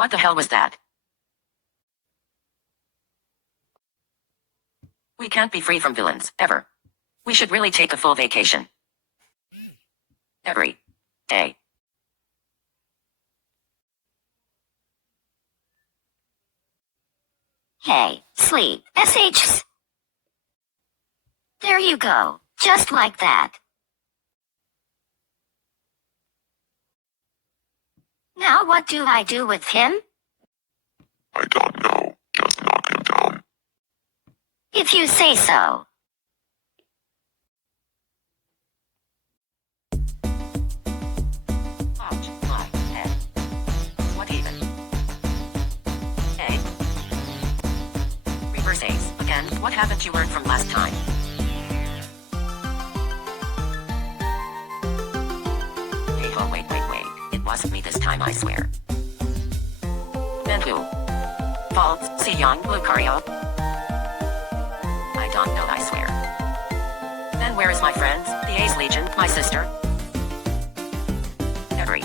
What the hell was that? We can't be free from villains, ever. We should really take a full vacation. Every day. Hey, sleep. SHs. There you go. Just like that. Now what do I do with him? I don't know. Just knock him down. If you say so. Ouch, my head. What even? Hey? Reverse ace, again, what haven't you learned from last time? Hey ho, wait. It wasn't me this time, I swear. Then who? Faults, Si Young, Lucario? I don't know, I swear. Then where is my friends, the Ace Legion, my sister? Every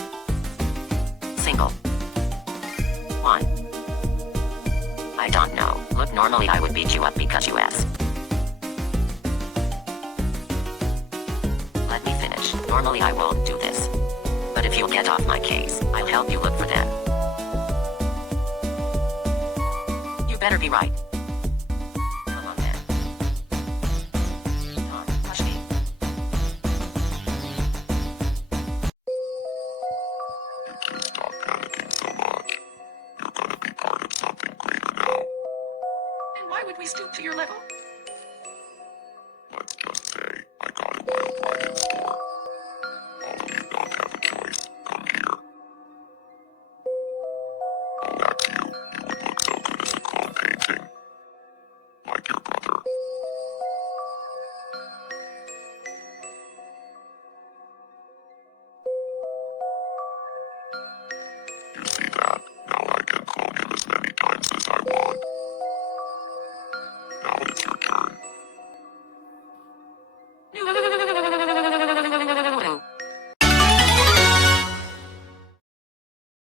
single one. I don't know. Look, normally I would beat you up because you asked. Let me finish. Normally I won't do this. But if you'll get off my case, I'll help you look for them. You better be right. Come on then. Come, push me. You two stop panicking so much. You're gonna be part of something greater now. And why would we stoop to your level?